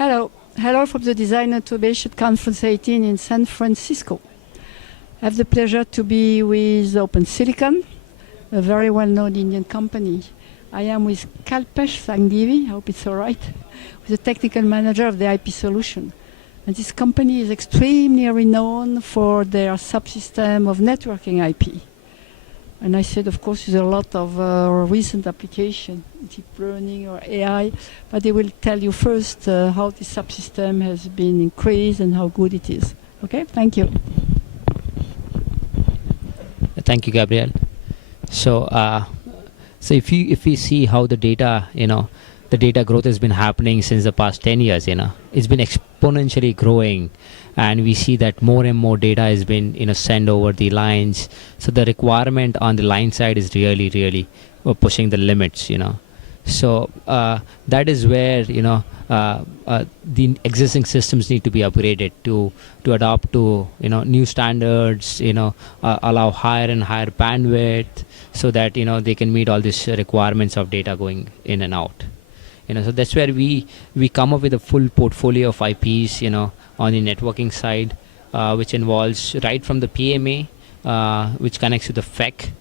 Hello. Hello from the Design Automation Conference 18 in San Francisco. I have the pleasure to be with Open Silicon, a very well-known Indian company. I am with Kalpesh Sanghvi, I hope it's all right, the technical manager of the IP solution. And this company is extremely renowned for their subsystem of networking IP. And I said, of course, there's a lot of recent application, deep learning or AI, but they will tell you first how the subsystem has been increased and how good it is. Okay, thank you. Thank you, Gabriel. So if we see how the data, the data growth has been happening since the past 10 years, it's been exponentially growing, and we see that more and more data has been, sent over the lines. So the requirement on the line side is really pushing the limits, So that is where, the existing systems need to be upgraded to adopt to, new standards, allow higher and higher bandwidth so that, they can meet all these requirements of data going in and out. So that's where we come up with a full portfolio of IPs, on the networking side, which involves right from the PMA, which connects to the FEC,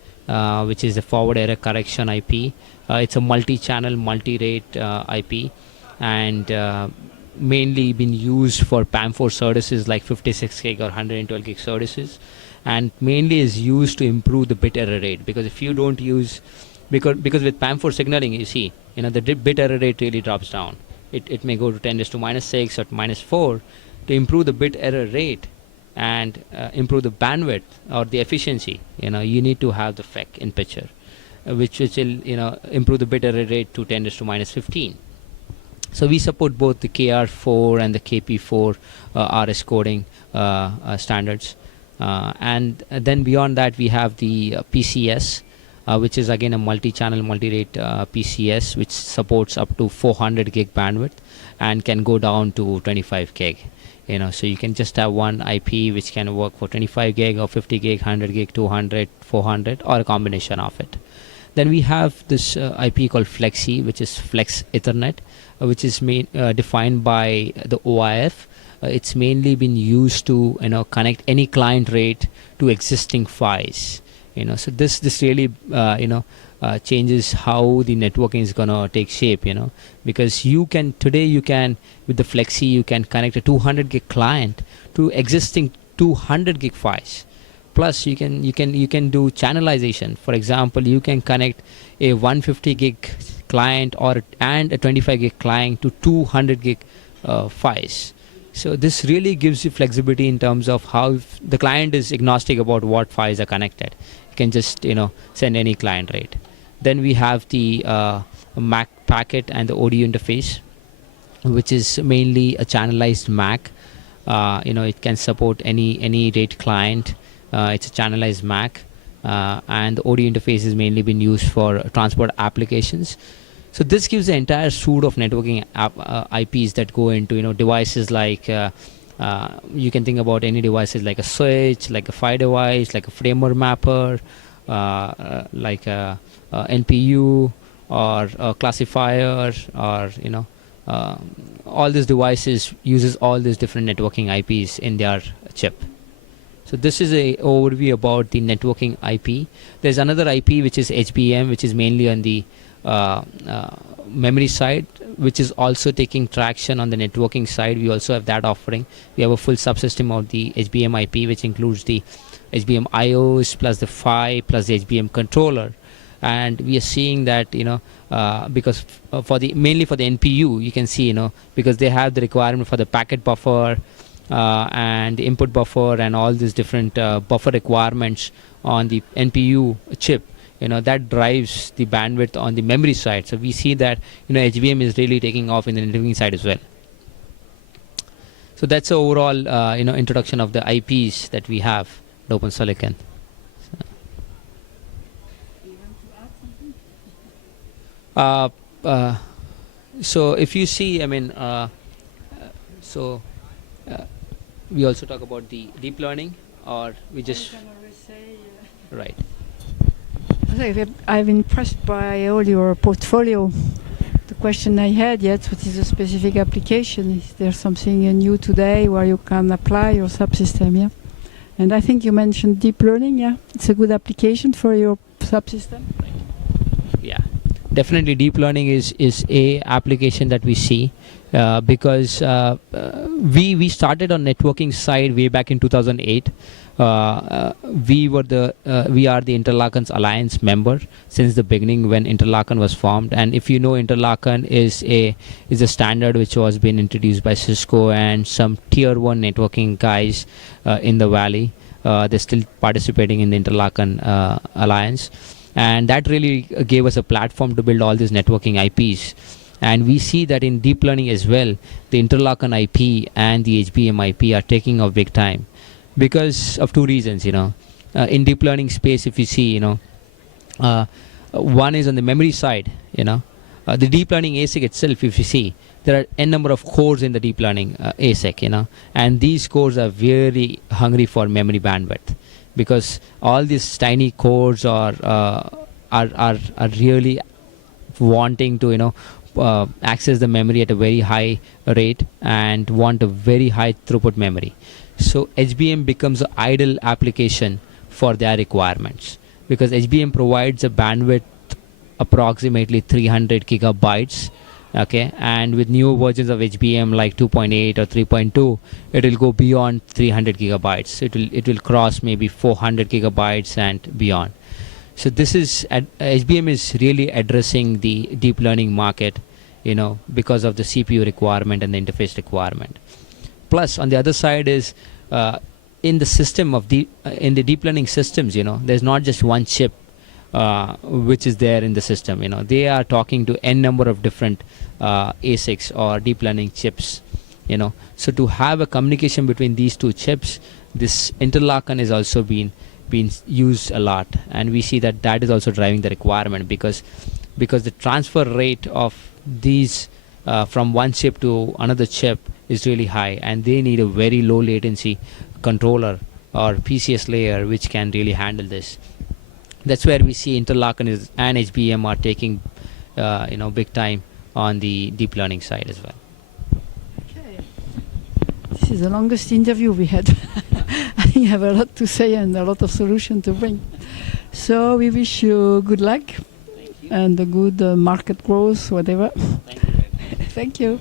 which is the forward error correction IP. It's a multi-channel, multi-rate IP, and mainly been used for PAM4 services like 56 gig or 112 gig services, and mainly is used to improve the bit error rate, because if you don't use, because with PAM4 signaling, you see, the bit error rate really drops down. It may go to 10 to -6 or -4. To improve the bit error rate and improve the bandwidth or the efficiency, you need to have the FEC in picture, which will, improve the bit error rate to 10 to -15. So we support both the KR4 and the KP4 RS coding standards. And then beyond that, we have the PCS, which is again a multi-channel, multi-rate PCS, which supports up to 400 gig bandwidth and can go down to 25 gig. So you can just have one IP which can work for 25 gig or 50 gig, 100 gig, 200, 400, or a combination of it. Then we have this IP called Flexi, which is Flex Ethernet, which is defined by the OIF. It's mainly been used to connect any client rate to existing PHYs. So this really changes how the networking is gonna take shape. Because today you can with the Flexi you can connect a 200 gig client to existing 200 gig PHYs. Plus you can do channelization. For example, you can connect a 150 gig client and a 25 gig client to 200 gig PHYs. So this really gives you flexibility in terms of how the client is agnostic about what PHYs are connected. You can just send any client rate. Then we have the MAC packet and the audio interface, which is mainly a channelized MAC. It can support any rate client. It's a channelized MAC, and the audio interface is mainly been used for transport applications. So this gives the entire suite of networking IPs that go into devices like you can think about any devices like a switch, like a PHY device, like a framework mapper, like a NPU or a classifier, or all these devices uses all these different networking IPs in their chip. So this is a overview about the networking IP. There's another IP which is HBM, which is mainly on the memory side, which is also taking traction on the networking side. We also have that offering. We have a full subsystem of the HBM IP, which includes the HBM IOs plus the PHY plus the HBM controller. And we are seeing that because mainly for the NPU, you can see because they have the requirement for the packet buffer and the input buffer and all these different buffer requirements on the NPU chip. That drives the bandwidth on the memory side. So we see that HBM is really taking off in the networking side as well. So that's the overall introduction of the IPs that we have at Open Silicon. So if you see, we also talk about the deep learning, or we just right. I'm impressed by all your portfolio. the question I had yet, what is a specific application? Is there something new today where you can apply your subsystem? Yeah. And I think you mentioned deep learning. Yeah, it's a good application for your subsystem. Yeah, definitely deep learning is a application that we see because we started on networking side way back in 2008. We are the Interlaken's alliance member since the beginning when Interlaken was formed. And if you know, Interlaken is a standard which was been introduced by Cisco and some tier 1 networking guys in the valley. They're still participating in the Interlaken alliance, and that really gave us a platform to build all these networking IPs. And we see that in deep learning as well, the Interlaken IP and the HBM IP are taking off big time because of two reasons. In deep learning space, if you see, one is on the memory side. The deep learning ASIC itself, if you see, there are n number of cores in the deep learning ASIC. And these cores are very hungry for memory bandwidth because all these tiny cores are really wanting to access the memory at a very high rate and want a very high throughput memory. So HBM becomes an ideal application for their requirements because HBM provides a bandwidth approximately 300 gigabytes. Okay, and with new versions of HBM like 2.8 or 3.2, it will go beyond 300 gigabytes. It will cross maybe 400 gigabytes and beyond. So this is HBM is really addressing the deep learning market, because of the CPU requirement and the interface requirement. Plus, on the other side is in the system of in the deep learning systems, there's not just one chip which is there in the system. They are talking to n number of different ASICs or deep learning chips. So to have a communication between these two chips, this Interlaken is also being used a lot, and we see that is also driving the requirement because the transfer rate of these from one chip to another chip is really high, and they need a very low latency controller or PCS layer which can really handle this. That's where we see Interlaken and HBM are taking big time on the deep learning side as well. Okay. This is the longest interview we had. I think I have a lot to say and a lot of solutions to bring. So we wish you good luck and a good market growth, whatever. Thank you very much. Thank you.